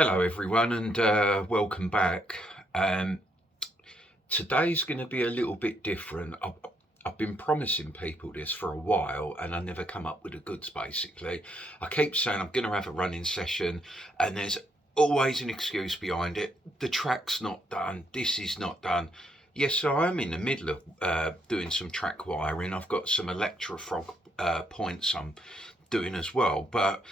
Hello everyone and welcome back. Today's going to be a little bit different. I've been promising people this for a while and I never come up with the goods basically. I keep saying I'm going to have a running session and there's always an excuse behind it. The track's not done, this is not done. Yes, so I'm in the middle of doing some track wiring. I've got some electrofrog points I'm doing as well, but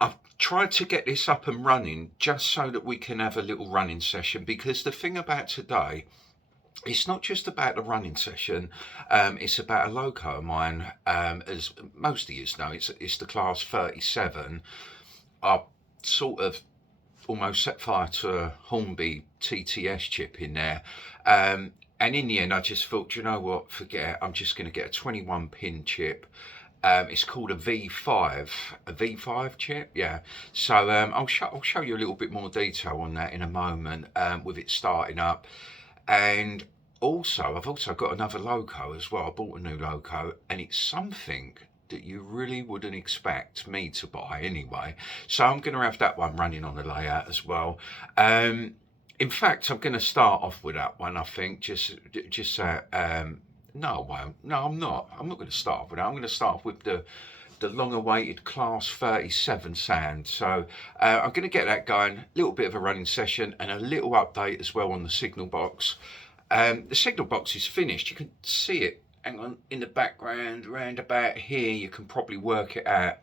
I've tried to get this up and running just so that we can have a little running session, because the thing about today, it's not just about the running session, it's about a loco of mine. As most of you know, it's the class 37. I sort of almost set fire to a Hornby TTS chip in there. And in the end, I just thought, you know what, forget it. I'm just going to get a 21 pin chip. It's called a V5 chip, yeah. So I'll show you a little bit more detail on that in a moment, with it starting up. And also, I've also got another loco as well. I bought a new loco, and it's something that you really wouldn't expect me to buy anyway. So I'm going to have that one running on the layout as well. In fact, I'm going to start off with that one, I think, just no, I won't. No, I'm not. I'm not going to start with that. I'm going to start with the long-awaited Class 37 sound. So I'm going to get that going. A little bit of a running session and a little update as well on the signal box. The signal box is finished. You can see it. Hang on, in the background, round about here. You can probably work it out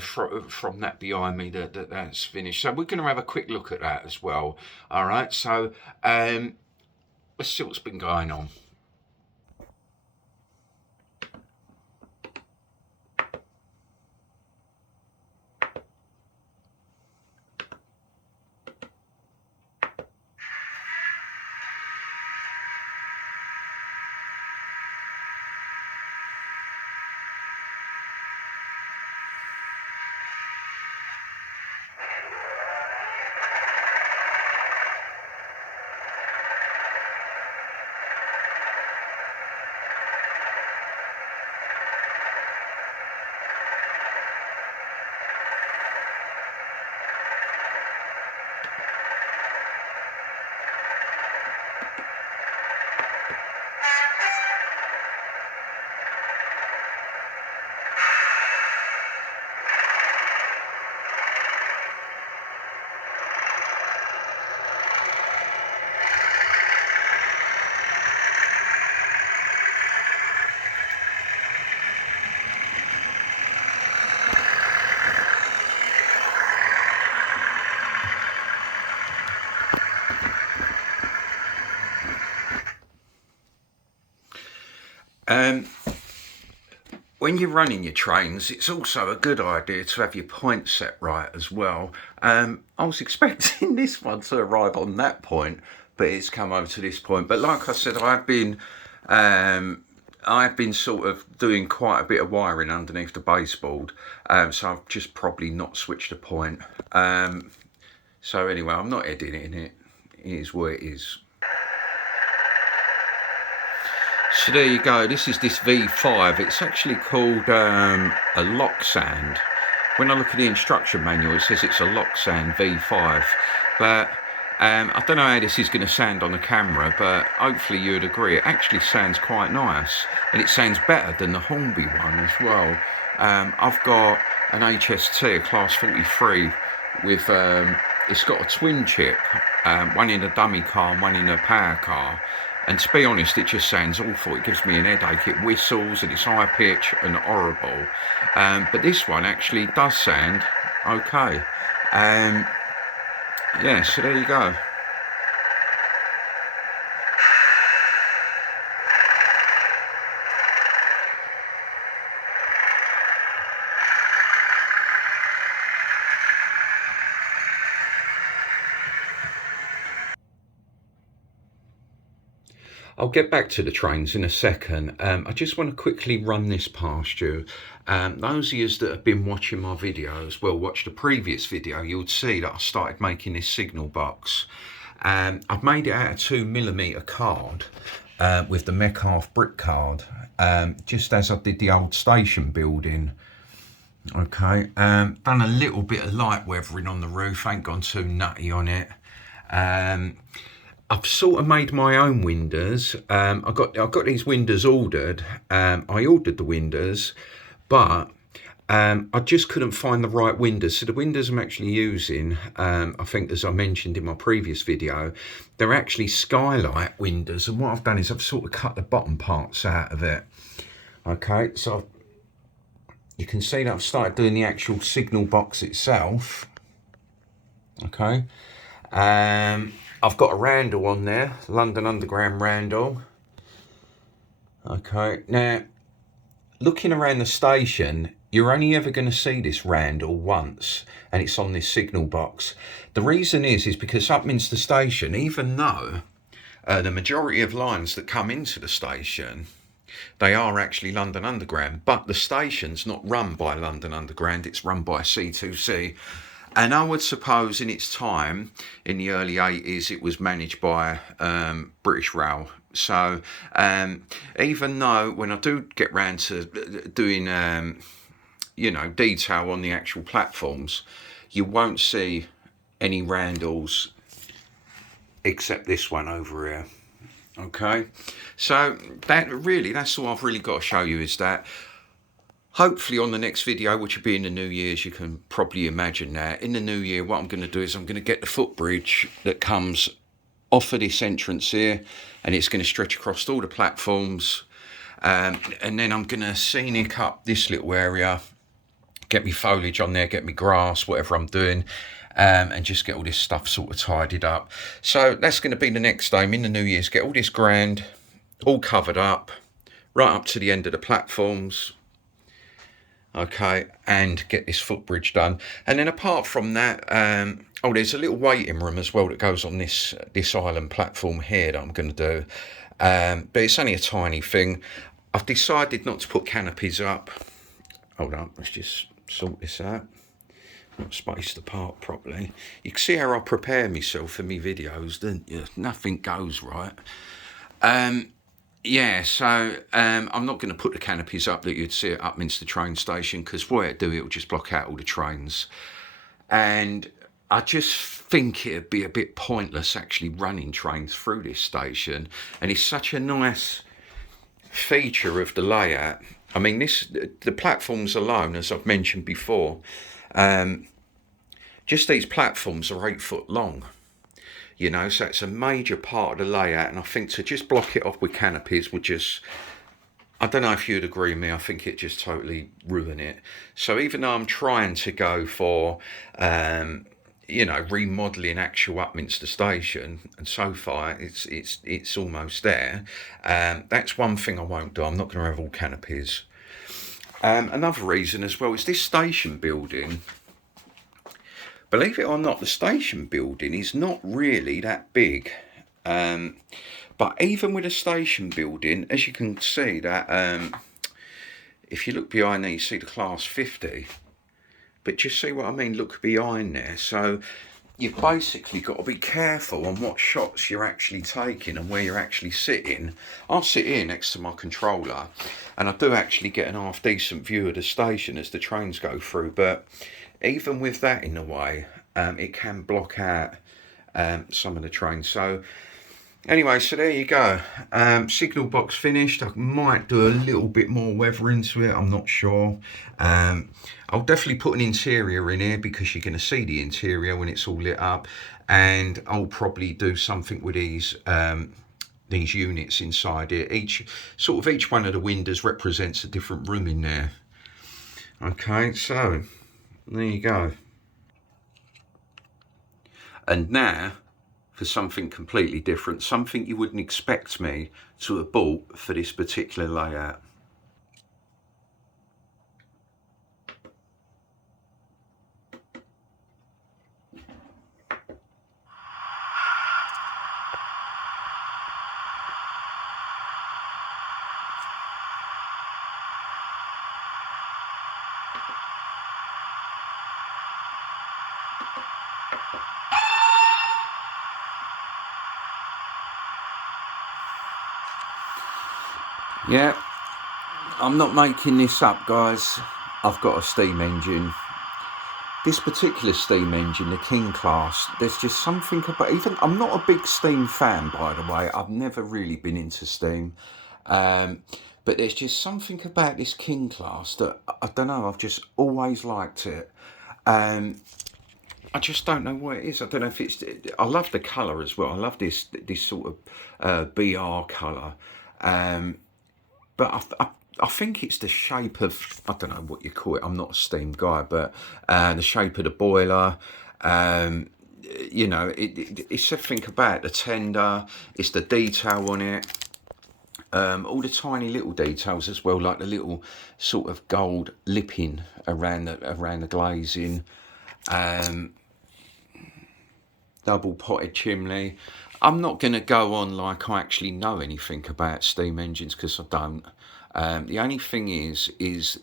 from that behind me that's finished. So we're going to have a quick look at that as well. All right. So let's see what's been going on. When you're running your trains, it's also a good idea to have your point set right as well. I was expecting this one to arrive on that point, but it's come over to this point. But like I said, I've been sort of doing quite a bit of wiring underneath the baseboard, so I've just probably not switched a point. So anyway, I'm not editing it. It is what it is. So there you go, this is this V5. It's actually called a lock sand. When I look at the instruction manual, it says it's a lock sand V5. But I don't know how this is going to sound on the camera, but hopefully you'd agree. It actually sounds quite nice. And it sounds better than the Hornby one as well. I've got an HST, a Class 43, with, it's got a twin chip. One in a dummy car and one in a power car. And to be honest, it just sounds awful. It gives me an headache. It whistles and it's high pitch and horrible. But this one actually does sound okay. Yeah, so there you go. I'll get back to the trains in a second. I just want to quickly run this past you. Those of you that have been watching my videos, well, watch the previous video, you'll see that I started making this signal box. I've made it out of 2mm card with the Metcalfe brick card, just as I did the old station building Okay, done a little bit of light weathering on the roof, ain't gone too nutty on it. I've sort of made my own windows. I got these windows ordered. I ordered the windows, but I just couldn't find the right windows. So the windows I'm actually using, I think as I mentioned in my previous video, they're actually skylight windows. And what I've done is I've sort of cut the bottom parts out of it. Okay, so you can see that I've started doing the actual signal box itself. Okay. I've got a Randall on there, London Underground Randall. Okay, now looking around the station, you're only ever going to see this Randall once, and it's on this signal box. The reason is because Upminster Station, even though the majority of lines that come into the station, they are actually London Underground, but the station's not run by London Underground, it's run by C2C. And I would suppose in its time, in the early 80s, it was managed by British Rail. So even though when I do get round to doing, detail on the actual platforms, you won't see any Randalls except this one over here. Okay, so that's all I've really got to show you, is that hopefully on the next video, which will be in the New Year's, you can probably imagine that. In the New Year, what I'm going to do is I'm going to get the footbridge that comes off of this entrance here, and it's going to stretch across all the platforms. And then I'm going to scenic up this little area, get me foliage on there, get me grass, whatever I'm doing, and just get all this stuff sort of tidied up. So that's going to be the next aim in the New Year's, get all this grand all covered up, right up to the end of the platforms. Okay, and get this footbridge done. And then apart from that, there's a little waiting room as well that goes on this island platform here that I'm going to do. But it's only a tiny thing. I've decided not to put canopies up. Hold on, let's just sort this out. Not spaced apart properly. You can see how I prepare myself for me videos, don't you? Nothing goes right. Yeah, so I'm not going to put the canopies up that you'd see at Upminster train station, because where it do, it'll just block out all the trains. And I just think it'd be a bit pointless actually running trains through this station. And it's such a nice feature of the layout. I mean, the platforms alone, as I've mentioned before, just these platforms are 8 foot long. So it's a major part of the layout, and I think to just block it off with canopies would just, I don't know if you'd agree with me, I think it just totally ruin it. So even though I'm trying to go for, remodelling actual Upminster Station, and so far it's almost there, that's one thing I won't do. I'm not going to have all canopies. Another reason as well is this station building. Believe it or not, the station building is not really that big. But even with a station building, as you can see that, if you look behind there, you see the Class 50. But just see what I mean, look behind there. So you've basically got to be careful on what shots you're actually taking and where you're actually sitting. I'll sit here next to my controller, and I do actually get an half decent view of the station as the trains go through. But even with that in the way, it can block out some of the trains. So anyway, so there you go. Signal box finished. I might do a little bit more weather into it, I'm not sure. I'll definitely put an interior in here, because you're going to see the interior when it's all lit up. And I'll probably do something with these units inside it. Each one of the windows represents a different room in there. Okay, so there you go. And now for something completely different, something you wouldn't expect me to have bought for this particular layout. Yeah, I'm not making this up, guys. I've got a steam engine. This particular steam engine, the King class, there's just something about, even, I'm not a big steam fan, by the way. I've never really been into steam. But there's just something about this King class that, I don't know, I've just always liked it. I just don't know what it is. I don't know if it's, I love the colour as well. I love this sort of BR colour. But I think it's the shape of, I don't know what you call it, I'm not a steam guy, but the shape of the boiler, you know, it's something about the tender, it's the detail on it, all the tiny little details as well, like the little sort of gold lipping around the glazing, double potted chimney. I'm not going to go on like I actually know anything about steam engines, because I don't. The only thing is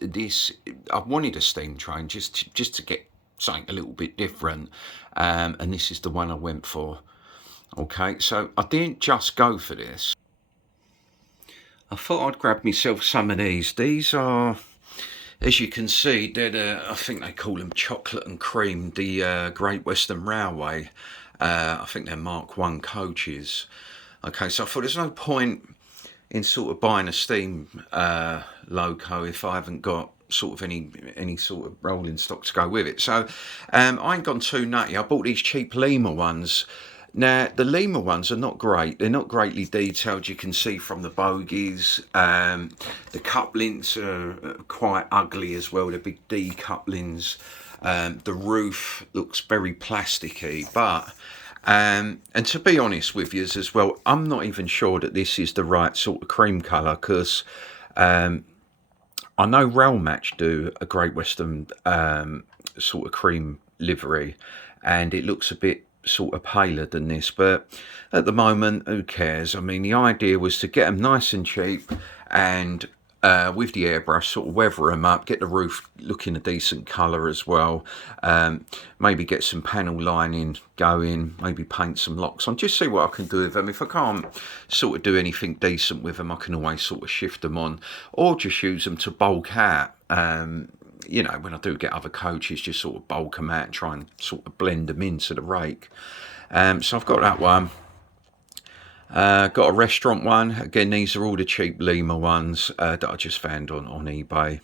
this, I wanted a steam train just to get something a little bit different, and this is the one I went for. Okay, so I didn't just go for this. I thought I'd grab myself some of these. These are, as you can see, they're I think they call them chocolate and cream, the Great Western Railway. I think they're Mark 1 coaches. Okay, so I thought there's no point in sort of buying a steam loco if I haven't got sort of any sort of rolling stock to go with it. So I ain't gone too nutty. I bought these cheap Lima ones. Now, the Lima ones are not great. They're not greatly detailed. You can see from the bogies. The couplings are quite ugly as well. They're big D couplings. The roof looks very plasticky, but and to be honest with you as well, I'm not even sure that this is the right sort of cream colour, because I know Rail Match do a Great Western sort of cream livery, and it looks a bit sort of paler than this, but at the moment, who cares? I mean, the idea was to get them nice and cheap, and with the airbrush sort of weather them up, get the roof looking a decent colour as well, maybe get some panel lining going, maybe paint some locks on, just see what I can do with them. If I can't sort of do anything decent with them, I can always sort of shift them on, or just use them to bulk out. You know, when I do get other coaches, just sort of bulk them out and try and sort of blend them into the rake. So I've got that one. Got a restaurant one. Again, these are all the cheap Lima ones that I just found on eBay.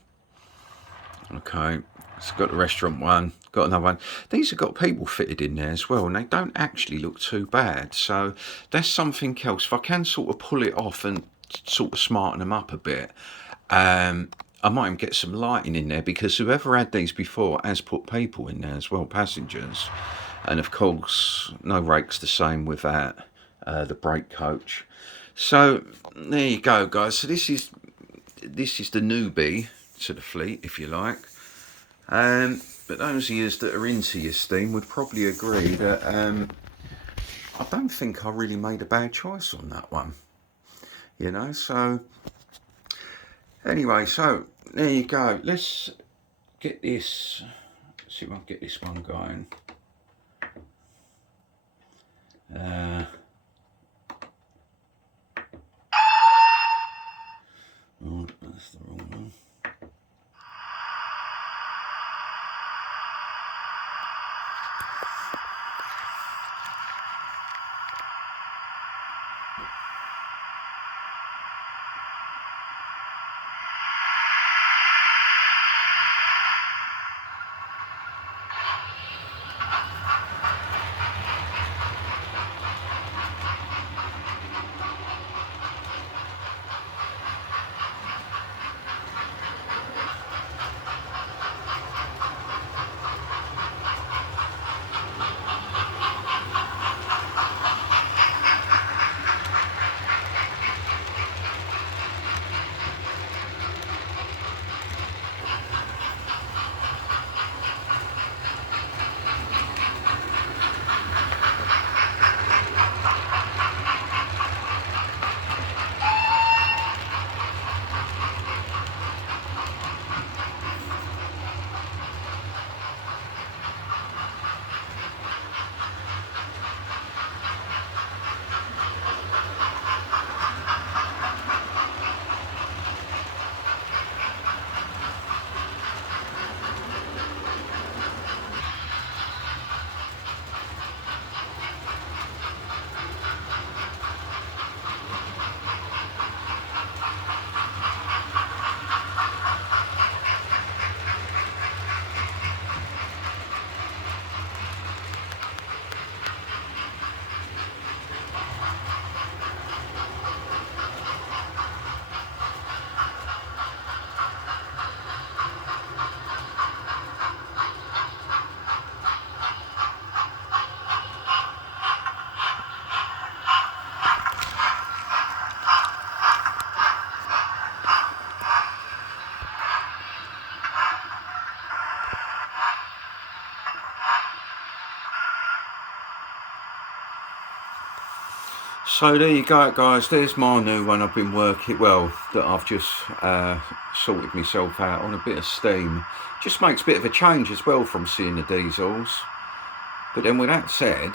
Okay, so got the restaurant one. Got another one. These have got people fitted in there as well, and they don't actually look too bad. So that's something else. If I can sort of pull it off and sort of smarten them up a bit, I might even get some lighting in there, because whoever had these before has put people in there as well, passengers. And of course, no rake's the same with that. The brake coach. So there you go, guys. So this is the newbie to the fleet, if you like. But those of you that are into your steam would probably agree that I don't think I really made a bad choice on that one. You know, so anyway, so there you go. Let's get this. See if I can get this one going. Oh, that's the wrong one. So there you go, guys. There's my new one. I've been working, well, that I've just sorted myself out on a bit of steam. Just makes a bit of a change as well from seeing the diesels. But then with that said,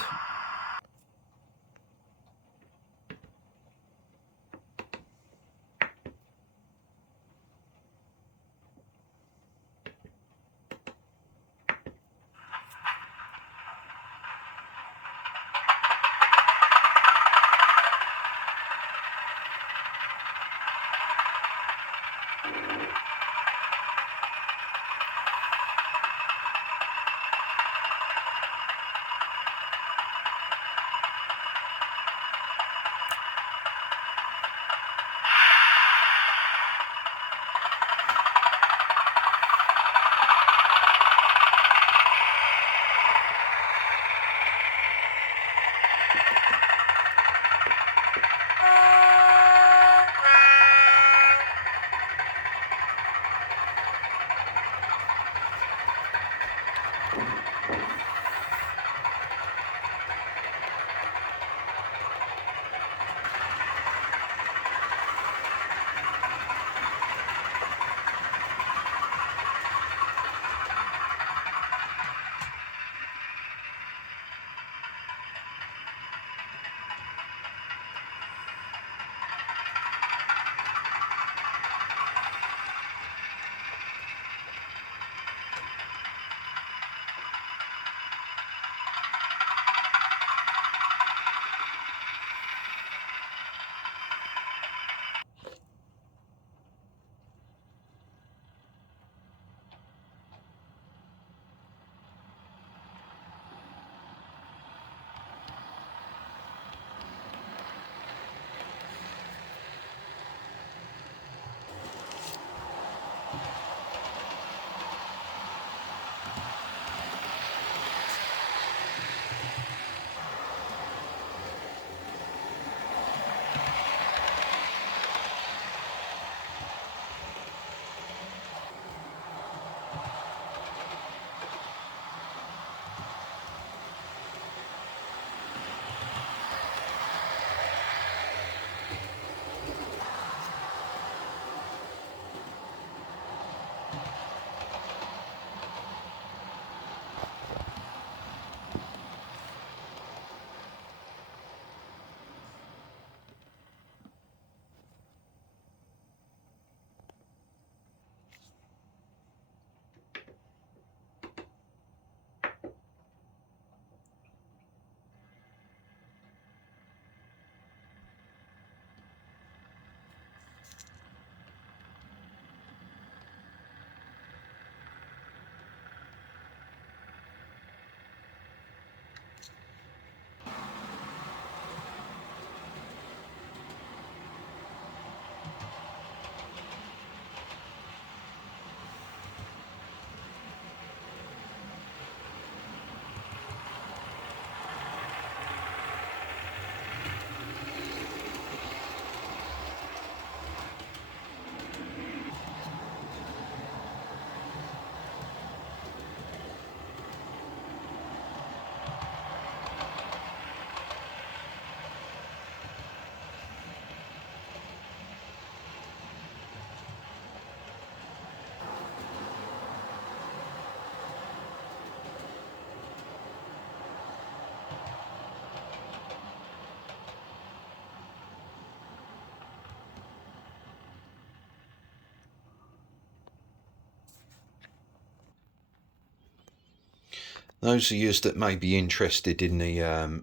those of you that may be interested in the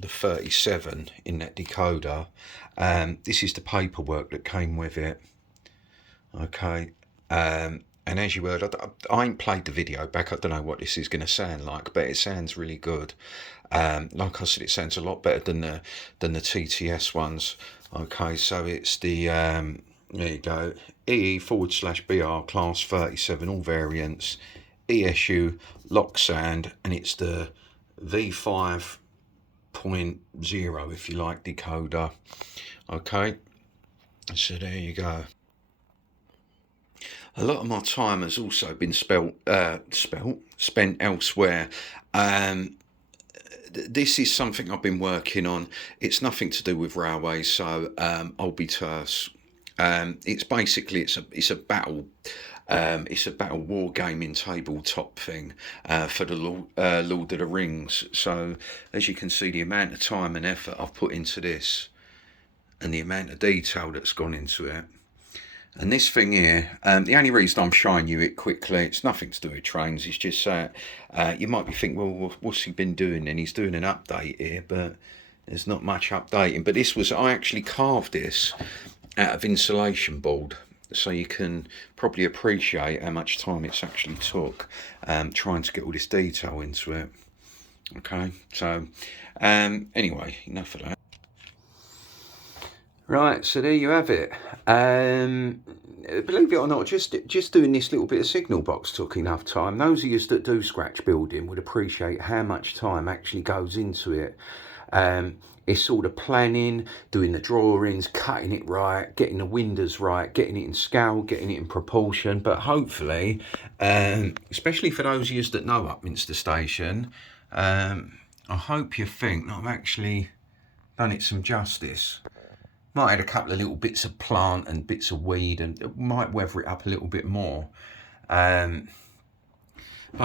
37 in that decoder, this is the paperwork that came with it. Okay, and as you heard, I ain't played the video back. I don't know what this is going to sound like, but it sounds really good. Like I said, it sounds a lot better than the TTS ones. Okay, so it's the there you go, EE/BR class 37, all variants, ESU lock sound, and it's the V5.0, if you like, decoder. Okay, so there you go. A lot of my time has also been spent elsewhere. this is something I've been working on. It's nothing to do with railways, so I'll be terse. It's basically it's a battle. It's a battle wargaming tabletop thing for the Lord of the Rings. So as you can see, the amount of time and effort I've put into this, and the amount of detail that's gone into it. And this thing here, the only reason I'm showing you it quickly, it's nothing to do with trains, it's just you might be thinking, well, what's he been doing? And he's doing an update here, but there's not much updating. But this was, I actually carved this out of insulation board, so you can probably appreciate how much time it's actually took trying to get all this detail into it. Okay, so anyway, enough of that. Right, so there you have it. Believe it or not, just doing this little bit of signal box took enough time. Those of you that do scratch building would appreciate how much time actually goes into it. It's all the planning, doing the drawings, cutting it right, getting the windows right, getting it in scale, getting it in proportion. But hopefully, especially for those of you that know Upminster Station, I hope you think that I've actually done it some justice. Might add a couple of little bits of plant and bits of weed, and might weather it up a little bit more. But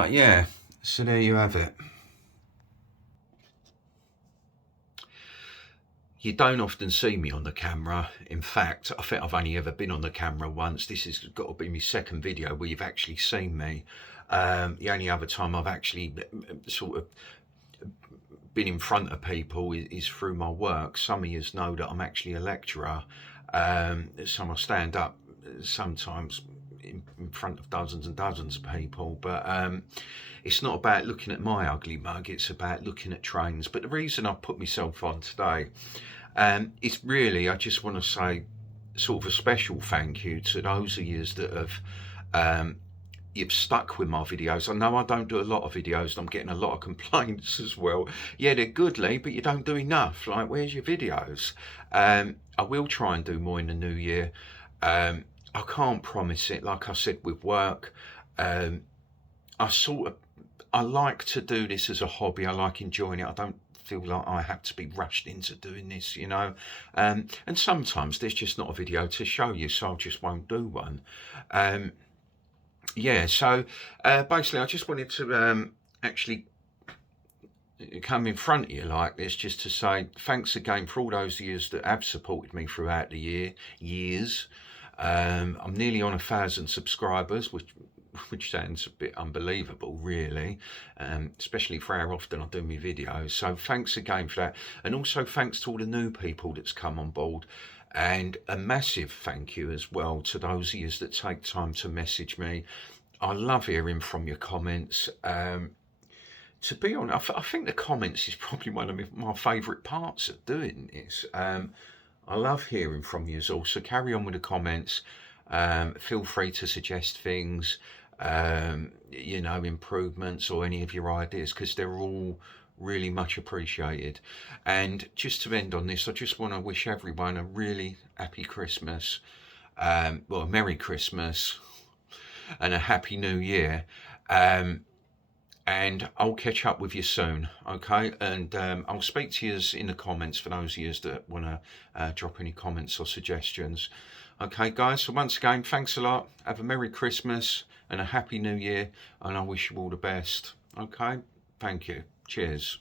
yeah, so there you have it. You don't often see me on the camera. In fact, I think I've only ever been on the camera once. This has got to be my second video where you've actually seen me. The only other time I've actually sort of been in front of people is through my work. Some of you know that I'm actually a lecturer, so I stand up sometimes in front of dozens and dozens of people, but it's not about looking at my ugly mug, it's about looking at trains. But the reason I put myself on today is really, I just want to say sort of a special thank you to those of you that have you've stuck with my videos. I know I don't do a lot of videos and I'm getting a lot of complaints as well. Yeah, they're good, Lee, but you don't do enough. Like, where's your videos? I will try and do more in the new year. I can't promise it. Like I said, with work, I like to do this as a hobby. I like enjoying it. I don't feel like I have to be rushed into doing this, you know. And sometimes there's just not a video to show you, so I just won't do one. Yeah, so basically I just wanted to actually come in front of you like this, just to say thanks again for all those years that have supported me throughout the years. I'm nearly on 1,000 subscribers, which sounds a bit unbelievable, really, especially for how often I do my videos. So thanks again for that, and also thanks to all the new people that's come on board. And a massive thank you as well to those of you that take time to message me. I love hearing from your comments. To be honest, I think the comments is probably one of my favourite parts of doing this. I love hearing from you all, so carry on with the comments. Feel free to suggest things, you know, improvements or any of your ideas, because they're all really much appreciated. And just to end on this, I just want to wish everyone a really happy Christmas, well, a Merry Christmas and a Happy New Year. And I'll catch up with you soon, okay? And I'll speak to you in the comments for those of you that want to drop any comments or suggestions. Okay, guys, so once again, thanks a lot. Have a Merry Christmas and a Happy New Year, and I wish you all the best. Okay, thank you. Cheers.